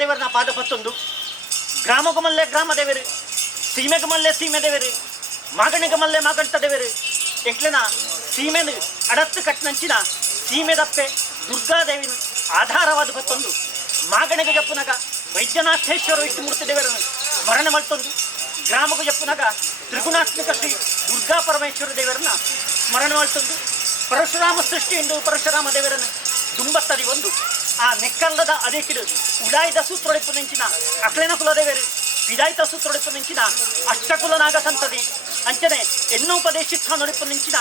ದೇವರನ್ನ ಪಾದ ಪತ್ತೊಂದು ಗ್ರಾಮಕ್ಕೆ ಮಲ್ಲೆ ಗ್ರಾಮ ದೇವರು, ಸೀಮೆಗೆ ಮಲ್ಲೆ ಸೀಮೆ ದೇವರು, ಮಾಗಣಿಗೆ ಮಲ್ಲೆ ಮಾಗಂಟ ದೇವರು ಎಂಕ್ಲೆನ ಸೀಮೆನು ಅಡತ್ತು ಕಟ್ನಂಚಿನ ಸೀಮೆ ದಪ್ಪೆ ದುರ್ಗಾದೇವಿನ ಆಧಾರವಾದ ಪತ್ತೊಂದು ಮಾಗಣಿಗೆ ಜಪ್ಪುನಗ ವೈದ್ಯನಾಥೇಶ್ವರ ವಿಷ್ಣುಮೂರ್ತಿ ದೇವರನ್ನು ಸ್ಮರಣೆ ಮಾಡ್ತೊಂದು ಗ್ರಾಮಕ್ಕೆ ಜಪ್ಪುನಗ ತ್ರಿಗುಣಾತ್ಮಕ ಶ್ರೀ ದುರ್ಗಾ ಪರಮೇಶ್ವರ ದೇವರನ್ನ ಸ್ಮರಣೆ ಮಾಡ್ತೊಂದು ಪರಶುರಾಮ ಸೃಷ್ಟಿಯಿಂದ ಪರಶುರಾಮ ದೇವರನ್ನು ದುಂಬತ್ತದಿ ಒಂದು ಆ ನೆಕ್ಕಲ್ಲದ ಅದೇಕಿಡು ಉಡಾಯಿದ ಸೂತ್ರೊಳಿಪ್ಪು ನೆಂಚಿನ ಅಕ್ಲೆನ ಕುಲದೇವರು ವಿದಾಯಿತ ಸೂತ್ರೊಳಿಪ್ಪು ನೆಂಚಿನ ಅಷ್ಟಕುಲನಾಗ ಸಂತದಿ ಅಂಚನೆ ಎನ್ನೋಪದೇಶಿಕ ನೊಳಿಪ್ಪು ನೆಂಚಿನ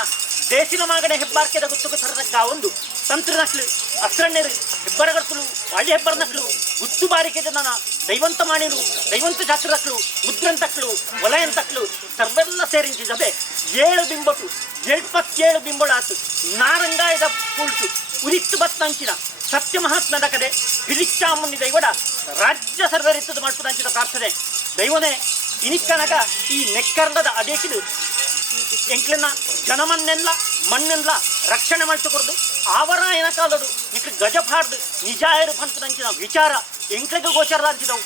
ದೇಶಿನ ಮಾಗಣೆ ಹೆಬ್ಬಾರ್ಕೆದ ಗುತ್ತುಕು ತರದಗ್ಗ ಒಂದು ತಂತ್ರ ನಕ್ಲು ಅಸ್ರಣ್ಯರು ಹೆಬ್ಬರಗರ್ತಲು ವಾಳಿ ಹೆಬ್ಬರ ನಕ್ಲು ಗುತ್ತು ಬಾರಿಕೆ ಜನನ ದೈವಂತ ಮಾಣಿಲು ದೈವಂತ ಜಾತ್ರಕ್ಲು ಮುದ್ರಂತಕ್ಲು ವಲಯಂತಕ್ಲು ಸರ್ವೆಲ್ಲ ಸೇರಿಂಚಿ ಜಬೆ 7 ಬಿಂಬಟು 77 ಬಿಂಬಳಾತು ನಾರಂಗಾಯದ ಪುಲ್ಟು ಉರಿತ್ತು ಬತ್ತಂಚಿನ ಸತ್ಯ ಮಹಾತ್ಮದ ಕಡೆ ಹಿರಿಚಾಮುಂಡಿ ದೈವಡ ರಾಜ್ಯ ಸರ್ವರಿತ್ತದ ಮಾಡ್ಪದಂಚಿನ ಪ್ರಾರ್ಥನೆ ದೈವನೇ ಇನಿಕ್ಕನಗ ಈ ನೆಕ್ಕರ್ಲದ ಅದೇಕಿದು ಎಂಕ್ಲೆನ ಜನಮನ್ನೆಲ್ಲ ಮಣ್ಣೆಲ್ಲ ರಕ್ಷಣೆ ಮಾಡ್ತುಕೊಡ್ದು ಆವರಾಯನ ಕಾಲಡು ನಿಕ್ ಗಜಪಾಡ್ದು ನಿಜಾಯರು ಪಂಚದಂಚಿನ ವಿಚಾರ ಎಂಕ್ಲೆಗೆ ಗೋಚರ ಅಂಚಿದವು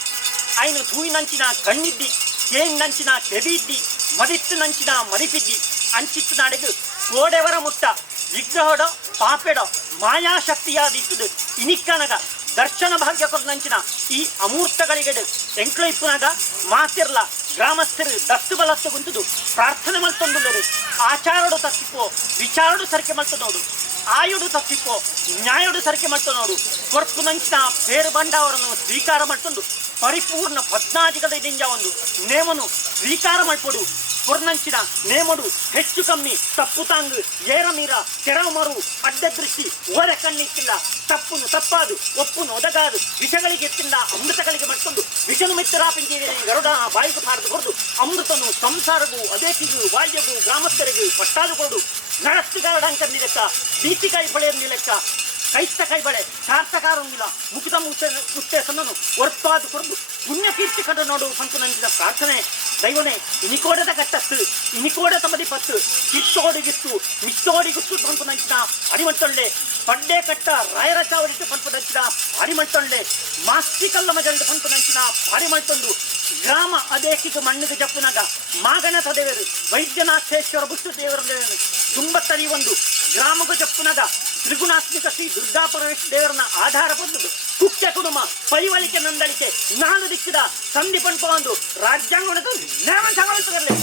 ಐನು ತೂಯಿನಂಚಿನ ಕಣ್ಣಿದ್ದಿ ಕೇಂದಂಚಿನ ಕೆಬಿದ್ದಿ ಮದಿತ್ತು ನಂಚಿನ ಮರಿಪಿದ್ದಿ ಅಂಚಿತ್ತು ನಾಡೆಗೆ ಕೋಡೆವರ ಮುಟ್ಟ ವಿಗ್ರಹಡ ಪಾಪೆಡ ಮಾಯಾಶಕ್ತಿಯಾದಿತ್ತು ಇನಿಕ್ಕನಗ ದರ್ಶನ ಭಾಗ್ಯ ಕೊಡ್ನಂಚಿನ ಈ ಅಮೂರ್ತಗಳಿಗೆ ಎಂಕ್ಳು ಇಪ್ಪುನಾಗ ಮಾತಿರ್ಲ ಗ್ರಾಮಸ್ಥರು ದತ್ತು ಬಲತ್ತು ಕುಂತದು ಪ್ರಾರ್ಥನೆ ಮಲ್ತೊಂದುಲ್ಲರು ಆಚಾರಡು ತಪ್ಪಿಪೋ ವಿಚಾರಡು ಸರಿಕೆ ಮಲ್ತು ನೋಡು ಆಯುಡು ತಪ್ಪಿಪೋ ನ್ಯಾಯಡು ಸರಿಕೆ ಮಲ್ತು ನೋಡು ಕೊರ್ಪು ನಂಚಿನ ಬೇರು ಬಂಡವರನ್ನು ಸ್ವೀಕಾರ ಮಾಡ್ಕೊಂಡು ಪರಿಪೂರ್ಣ ಪದ್ನಾಜಿಗದಿಂದ ಒಂದು ನೇಮನು ಸ್ವೀಕಾರ ಮಾಡ್ಕೊಡು ಕೊರ್ನಂಚಿನ ನೇಮಡು ಹೆಚ್ಚು ಕಮ್ಮಿ ತಪ್ಪು ತಾಂಗು ಏರ ಮೀರ ತೆರವು ಮರು ಅಡ್ಡ ದೃಷ್ಟಿ ಓರೆ ಕಣ್ಣಿಕ್ಕಿಲ್ಲ ತಪ್ಪುನು ತಪ್ಪಾದು ಒಪ್ಪುನು ಒದಗಾದು ವಿಷಗಳಿಗೆ ಎತ್ತಿಲ್ಲ ಅಮೃತಗಳಿಗೆ ಮಾಡ್ಕೊಂಡು ವಿಷನು ಮಿತ್ರರಾಪಿಂಜೀವಿ ಗರುಡ ಬಾಯಿಗೆ ಪಾರದು ಕೊಡದು ಅಮೃತನು ಸಂಸಾರಗೂ ಅದೇಕಿಗೂ ವಾಲ್ಯಗೂ ಗ್ರಾಮಸ್ಥರಿಗೂ ಪಟ್ಟಾದು ಕೊಡು ನರಸ್ತಿಗಾರಡಂಕರ್ ಲೆಕ್ಕ ಬೀತಿಕಾಯಿ ಬಳೆಯ ಲೆಕ್ಕ ಕೈಸ್ತಕಾಯಿ ಬಳೆ ಸಾರ್ಥಕಾರೊಂದಿಲ್ಲ ಮುಖಿತ ಮುತ್ತೇಸನನ್ನು ಒರ್ಪಾದು ಕೊರದು ಪುಣ್ಯಕೀರ್ತಿ ಕಂಡು ನೋಡು ಪಂತು ನಂಚಿದ ಪ್ರಾರ್ಥನೆ ದೈವನೇ ಇನಿಕೋಡದ ಕಟ್ಟತ್ತು ಇನಿಕೋಡ ತಮದಿ ಪತ್ತು ಕಿತ್ತೋಡಿಗಿತ್ತು ಮಿತ್ತೋಡಿಗಿತ್ತು ಪಂಪು ನಂಚಿನ ಅಡಿಮಟ್ಟೊಳ್ಳೆ ಪಡ್ಡೆ ಕಟ್ಟ ರಾಯರ ಚಾವಡಿಟ್ಟು ಪಂಪು ನಂಚಿನ ಅಡಿಮಟ್ಟೊಳ್ಳೆ ಮಾಸ್ತಿ ಕಲ್ಲ ಮಜಲ್ದು ಪಂಪು ನಂಚಿನ ಪಾರಿಮಳ್ತೊಂದು ಗ್ರಾಮ ಅದೇಕಿಗೆ ಮಣ್ಣಿಗೆ ಜಪ್ಪುನಾಗ ಮಾಗನ ತದೇವರು ವೈದ್ಯನಾಥೇಶ್ವರ ಬುಷ್ಟು ದೇವರ ತುಂಬತ್ತಡಿ ಒಂದು ಗ್ರಾಮಗೂ ಜಪ್ಪುನಾಗ ತ್ರಿಗುಣಾತ್ಮಕ ಶ್ರೀ ದುರ್ಗಾ ಪರಮೇಶ್ವರ ದೇವರನ್ನ ಆಧಾರ ಬಂದದು ಕುಕ್ಕೆ ಕುಟುಂಬ ಪೈವಳಿಕೆ ನಂದಳಿಕೆ ನಾಲು ದಿಕ್ಕಿದ ಸಂಧಿ ಪಂಪ ಒಂದು ರಾಜ್ಯಾಂಗಣದ ನೇಮನ್ ಸಗವಲ್ತಗರ್ಲಿ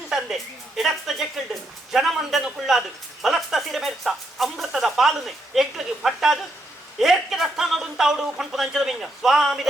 ಪಿಂಟಂದೆ ಎಡತ್ತ ಜೆಕ್ಕಿಲ್ಡು ಜನಮಂದನು ಕುಳ್ಳಾದು ಬಲತ್ತ ಸಿರಮೆರ್ತ ಅಮೃತದ ಪಾಲುನೆ ಎಗ್ಲಿಗೆ ಪಟ್ಟಾದು ಏರ್ಕೆ ರಸ್ತ ನೋಡುಂತ ಅವಡು ಪಂಪದಂಚದ ಬಿಂಜ ಸ್ವಾಮಿ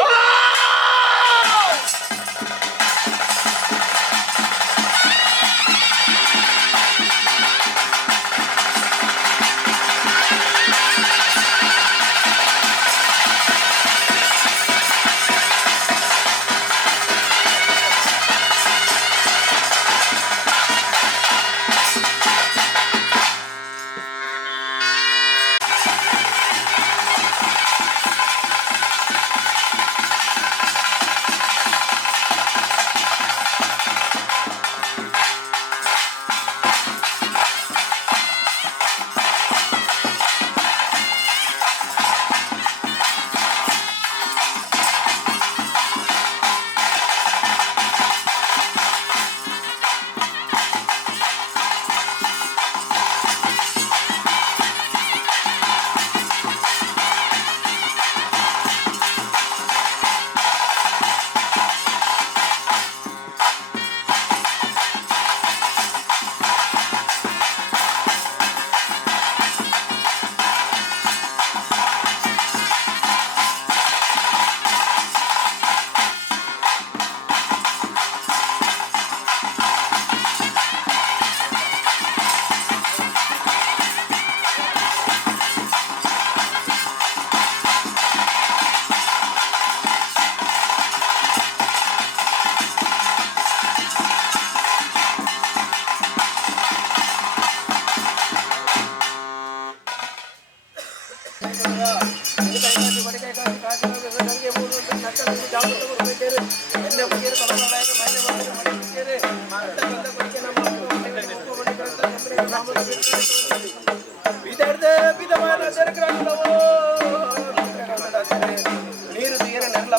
ನೀರು ತೀರ ನೆರಳ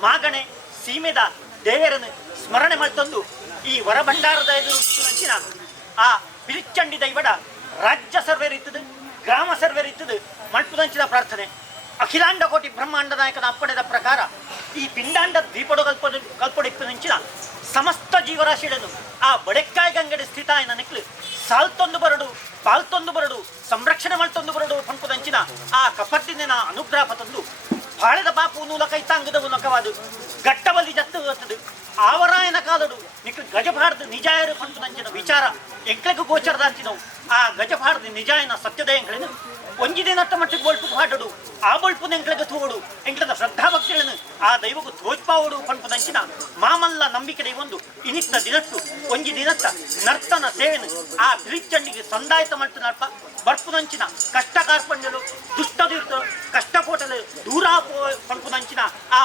ಮಾಗಣೆ ಸೀಮೆದ ದೇವರನ್ನು ಸ್ಮರಣೆ ಮಾಡ್ತಂದು ಈ ವರಭಂಡಾರದ ಎದುರು ನಂಚಿನ ಆ ಪಿಲಿಚ್ಚಂಡಿ ದೈವಡ ರಾಜ್ಯ ಸರ್ವೇರ್ ಇತ್ತದು ಗ್ರಾಮ ಸರ್ವೇರ್ ಇತ್ತದು ಮಲ್ಪುದಂಚಿನ ಪ್ರಾರ್ಥನೆ ಅಖಿಲಾಂಡ ಕೋಟಿ ಬ್ರಹ್ಮಾಂಡ ನಾಯಕನ ಅಪ್ಪಣೆದ ಪ್ರಕಾರ ಈ ಪಿಂಡಾಂಡ ದ್ವೀಪಡು ಕಲ್ಪಡಿಪ್ಪು ನಂಚಿನ ಸಮಸ್ತ ಜೀವರಾಶಿಗಳನ್ನು ಆ ಬಡೆಕ್ಕಾಯಿ ಗಂಗಡೆ ಸ್ಥಿತ ಆಯ್ನ ನಿಕ್ಲು ಸಾಲ್ತೊಂದು ಬರಡು ಪಾಲ್ತೊಂದು ಬರಡು ಸಂರಕ್ಷಣೆ ಮಲ್ತೊಂದು ಬರಡು ಪಂಪುದಂಚಿನ ಆ ಕಪರ್ದಿನ ಅನುಗ್ರಹ ತಂದು ಬಾಳೆದ ಬಾಪು ನೂಲ ಕೈತಾಂಗದ ಮೂಲಕವಾದು ಗಟ್ಟಬಲಿ ಜತ್ತು ಹೋಗ್ತದೆ ಆವರಾಯನ ಕಾಲಡು ನಿಕ್ಲು ಗಜಭಾರದ ನಿಜಾಯರು ಪಂಪುದಂಚಿನ ವಿಚಾರ ಎಂಕ್ಲೆಗೂ ಗೋಚರದಾಂಚಿನವು ಆ ಗಜಭಾರದ ನಿಜಾಯನ ಸತ್ಯದ ಎಂಕ್ಳೆನು ಒಂಜಿದೇನತ್ತ ಮಟ್ಟಿಗೆ ಬೊಳ್ಪು ಹಾಡಡು ಆ ಬೊಳ್ಪು ಎಂಕ್ಲೆಗೆ ತೋಡು ಎಂಕ್ಲದ ಶ್ರದ್ಧಾಭಕ್ತಿಗಳನ್ನು ಆ ದೈವಗೂ ತೋಜ್ಪಾವಡು ಪಂಪುದಂಚಿನ ಮಾಮಲ್ಲ ನಂಬಿಕೆ ಒಂದು ಇನಿತ್ತ ದಿನಟ್ಟು ಒಂಜಿ ದಿನತ್ತ ನರ್ತನ ಸೇವೆನು ಆ ಪಿಲಿಚ್ಚಂಡಿಗೆ ಸಂದಾಯತ ಮಲ್ತು ನಡ್ಪ ಬರ್ಪುದಂಚಿನ ಕಷ್ಟ ಕಾರ್ಪಣ್ಯಲು ದುಷ್ಟದಿರ್ತ ಕಷ್ಟಕೋಟಲು ದೂರ ಪಂಪುದಂಚಿನ ಆ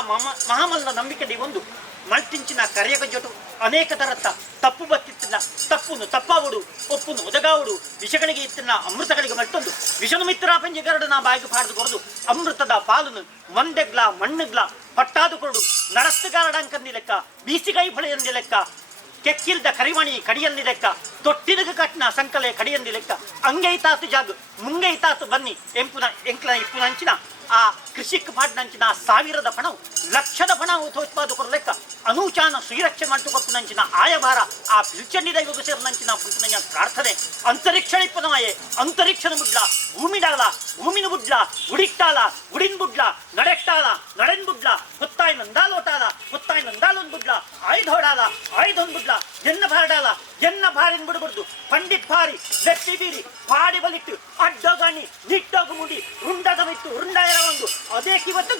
ಮಹಾಮಲ್ಲ ನಂಬಿಕೆ ಒಂದು ಮಲ್ತಿಂಚಿನ ಕರೆಯಗ ಜೊಟು ಅನೇಕ ತರತ್ತ ತಪ್ಪು ಬತ್ತಿತ್ತಿನ ತಪ್ಪುನು ತಪ್ಪಾವುಡು ಒಪ್ಪುನು ಒದಗಾವುಡು ವಿಷಗಳಿಗೆ ಇತ್ತಿನ ಅಮೃತಗಳಿಗೆ ಮತ್ತೊಂದು ವಿಷನು ಮಿತ್ರ ಪಂಜಗರಡು ನಾ ಬಾಯಿಗೆ ಪಾಡ್ದು ಕೊರದು ಅಮೃತದ ಪಾಲುನು ಮಂದೆಗ್ಲ ಮಣ್ಣುಗ್ಲ ಪಟ್ಟಾದು ಕೊರಡು ನಡಸ್ತುಗಾರಡಂಕಂದಿ ಲೆಕ್ಕ ಬೀಸಿಗೈ ಫಳೆಯಂದಿ ಲೆಕ್ಕ ಕೆಕ್ಕಿಲ್ದ ಕರಿಮಣಿ ಕಡಿಯಂದಿ ಲೆಕ್ಕ ತೊಟ್ಟಿಲಗ ಕಟ್ನ ಸಂಕಲೆ ಕಡಿಯಂದಿ ಲೆಕ್ಕ ಅಂಗೈತಾತು ಜಾಗು ಮುಂಗೈತಾತು ಬನ್ನಿ ಎಂಪುನ ಎಂಕ್ಲ ಇಪ್ಪುನಂಚಿನ ಆ ಕೃಷಿಕ್ ಪಾಡ್ನಂಚಿನ ಸಾವಿರದ ಪಣವು ಲಕ್ಷದ ಪಣವು ತೋಚ್ಪಾದು ಕೊರಲೆಕ್ಕ ಅನೂಚಾನ ಶ್ರೀರಕ್ಷೆ ಮಾಡ್ತುಕೊಪ್ಪುನಂಚಿನ ಆಯಭಾರ ಆ ಪಿಲ್ಚಂಡಿ ದೈವಗೂ ಸೇರಿನಂಚಿನ ಪುಂಪುನಂಚಿನ ಪ್ರಾರ್ಥನೆ ಅಂತರಿಕ್ಷ ಇಪ್ಪನವಾಯೆ ಅಂತರಿಕ್ಷನ ಬುಡ್ಲ ಭೂಮಿಡಾಲ ಭೂಮಿನ ಬುಡ್ಲ ಉಡಿಟ್ಟಾಲ ಉಡಿನ್ ಬುಡ್ಲ ನಡೆಟ್ಟಾಲ ನಡೆನ್ ಬುಡ್ಲ ಹೊತ್ತಾಯ್ ನಂದಾಲೋಟಾಲ ಹೊತ್ತಾಯ್ ನಂದಾಲೊಂದು ಬುಡ್ಲ ಆಯ್ದೋಡಾಲ ಆಯ್ದೊಂದು ಬುಡ್ಲ ಎನ್ನ ಭಾರಡಾಲ ಎನ್ನ ಭಾರಿನ ಬಿಡಬಾರ್ದು ಪಂಡಿತ್ ಭಾರಿ ಲೆಪ್ಪಿ ಬೀರಿ ಪಾಡಿ ಬಲಿಟ್ಟು ಅಡ್ಡೋಗಾಣಿ ನಿಟ್ಟೋಗು ಮುಡಿ ರುಂಡದ ಬಿಟ್ಟು ರುಂಡಾಯ ಒಂದು ಅದೇ ಇವತ್ತು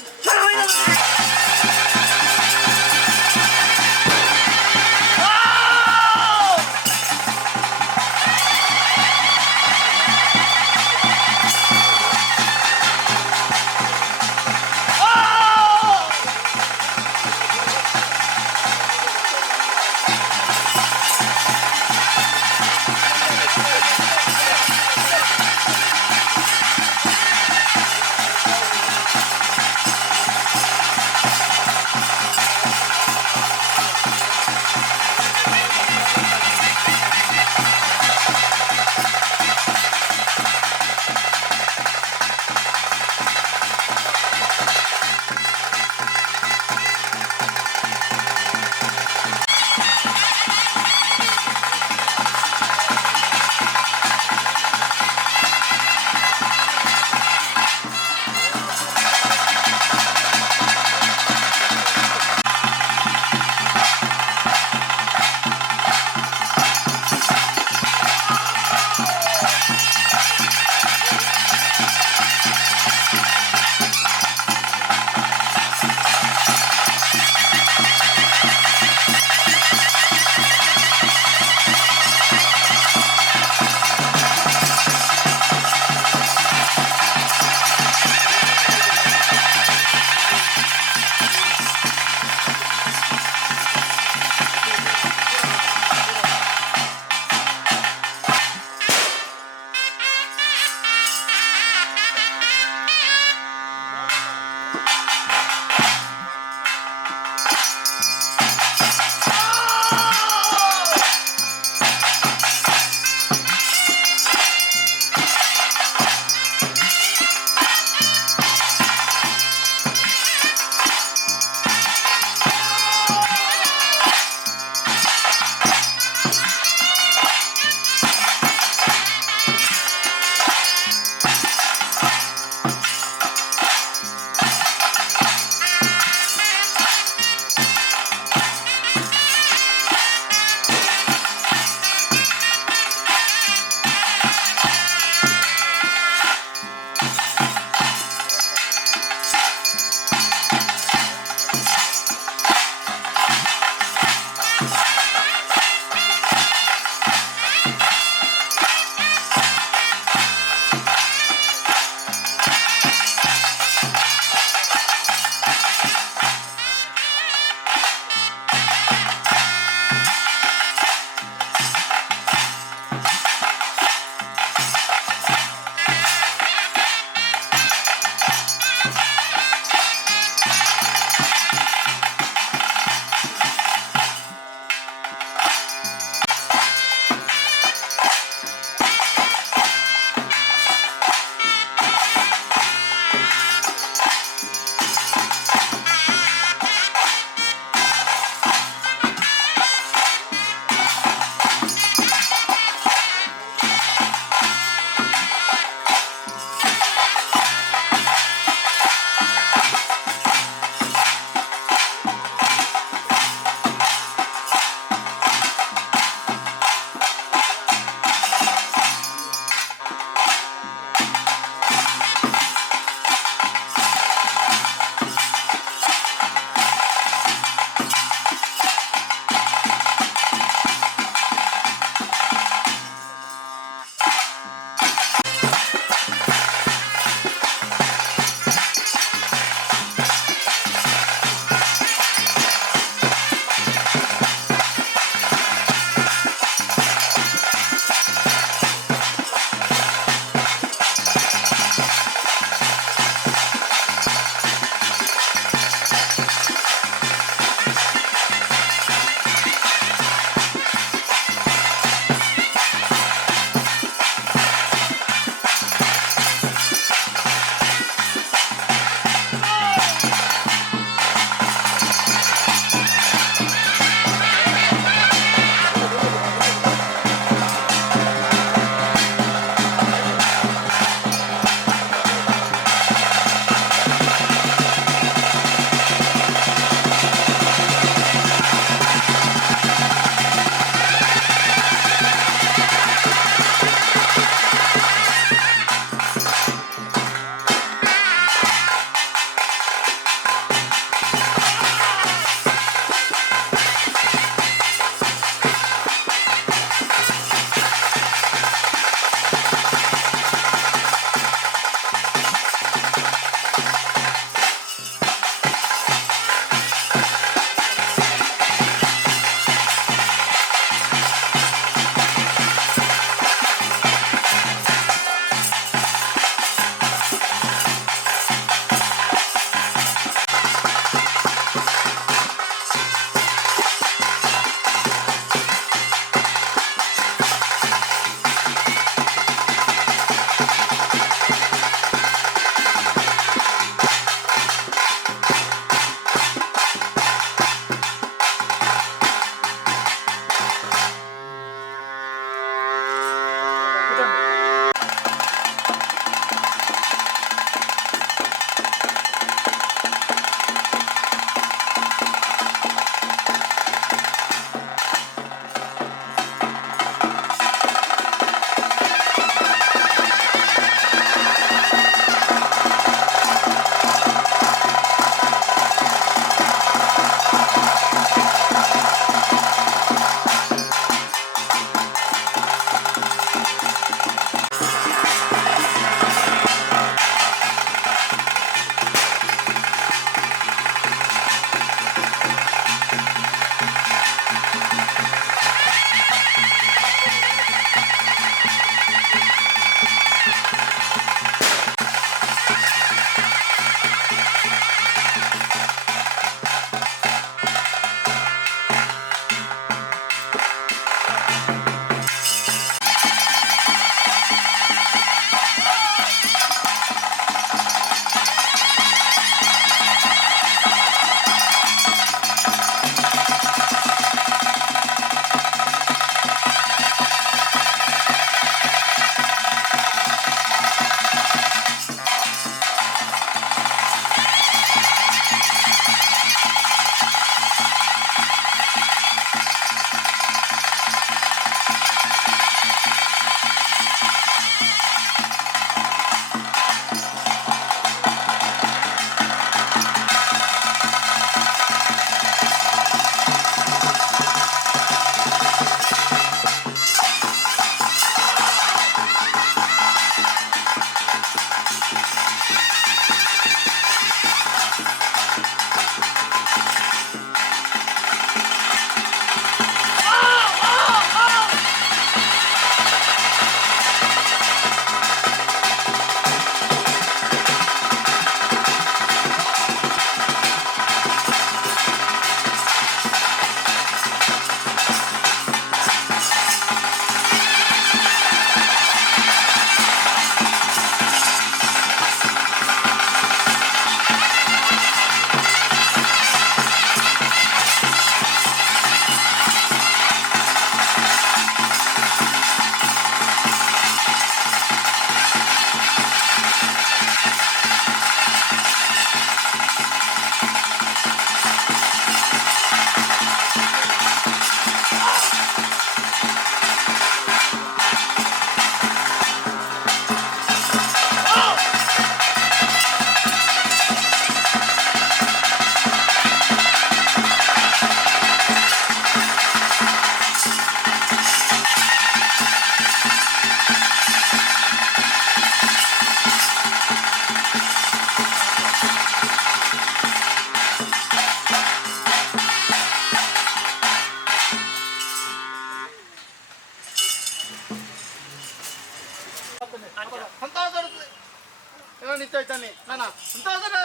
ಅದರ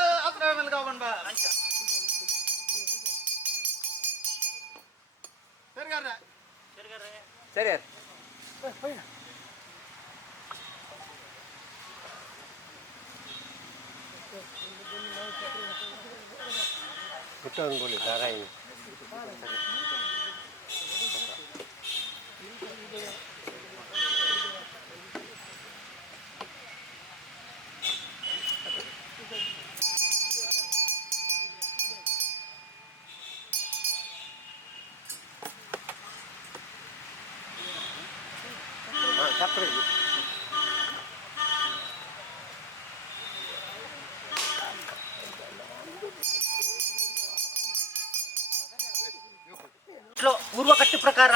ಮೇಲೆ ಗಾವನ್ ಬಾ ಅಂಚ ಸರಿಗಾರ ಸರಿಗಾರೆ ಸರಿ कुठं बोली दाराई ಇಟ್ಲು ಪೂರ್ವಕಟ್ಟು ಪ್ರಕಾರ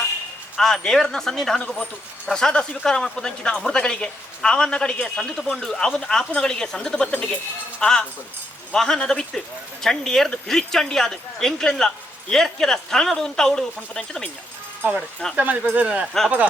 ಆ ದೇವರನ್ನ ಸನ್ನಿಧಾನಕ್ಕೆ ಹೋತು ಪ್ರಸಾದ ಸ್ವೀಕಾರ ಮಾಡ್ಕೊಂಡಂಚಿನ ಅಮೃತಗಳಿಗೆ ಆವನ್ನಗಳಿಗೆ ಸಂದುತು ಕೊಂಡು ಆಪುನಗಳಿಗೆ ಸಂದುತು ಬತ್ತಂಡಿಗೆ ಆ ವಾಹನದ ಬಿತ್ತು ಚಂಡಿ ಏರ್ದು ಪಿರಿಚಂಡಿ ಆದು ಎಂಕ್ಲೆನ್ಲ ಏರ್ಕೆದ ಸ್ಥಾನಡು ಅಂತ ಅವಡು ಪಂಪದಂಚಿನ ಮಿಂಜ ಅವಡೆ ತಮ್ಮದಿ ಬದರ ಅಪಗ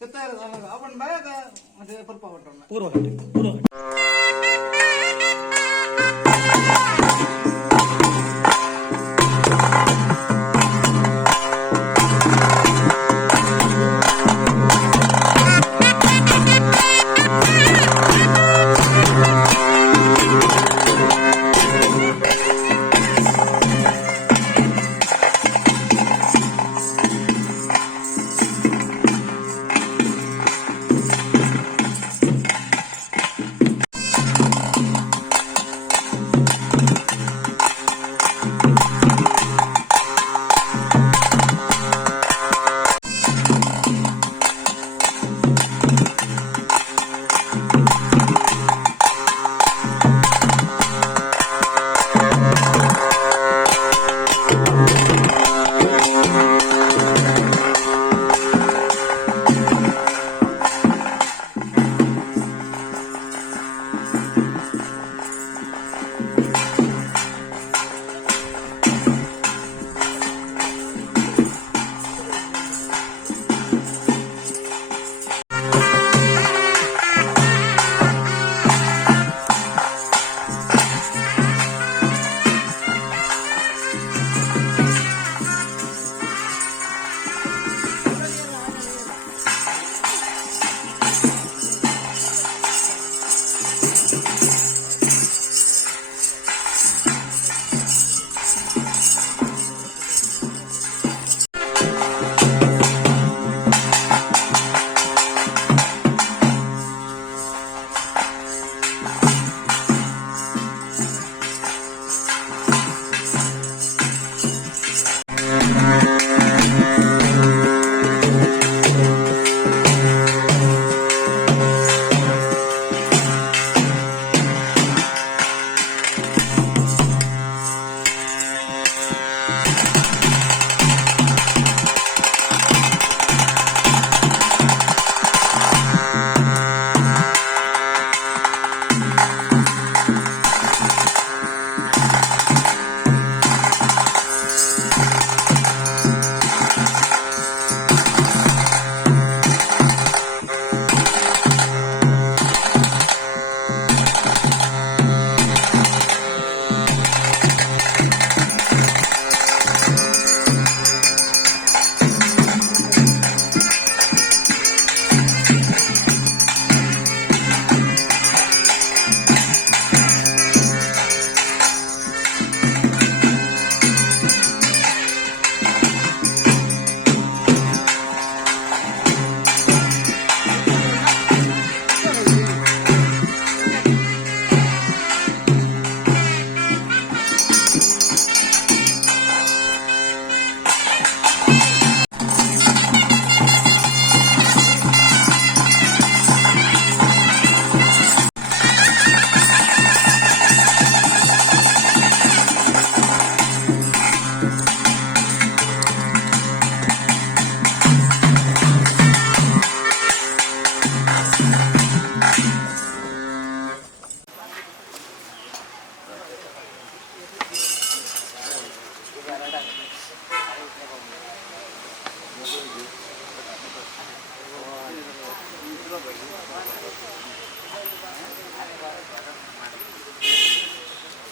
आपण बाया म्हणजे परपा वाटणार पूर्वकट्टु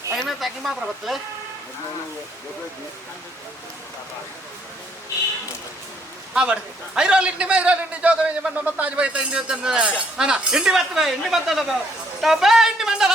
Ayun taki ಮಾತ್ರ ಬತ್ತಲೆ ಆವಡ ಐರೋಲ್ ಇಂಡಿ ಜೋಗ ಮನ್ನ ಮತ್ತಾಜ್ ಬೈತ ಇಂಡಿ ನಾನು ಇಂಡಿ ಬತ್ತವೆ ಇಂಡಿ ಬತ್ತಲ್ಲ ತಬೆ ಇಂಡಿ ಮಂಡಲ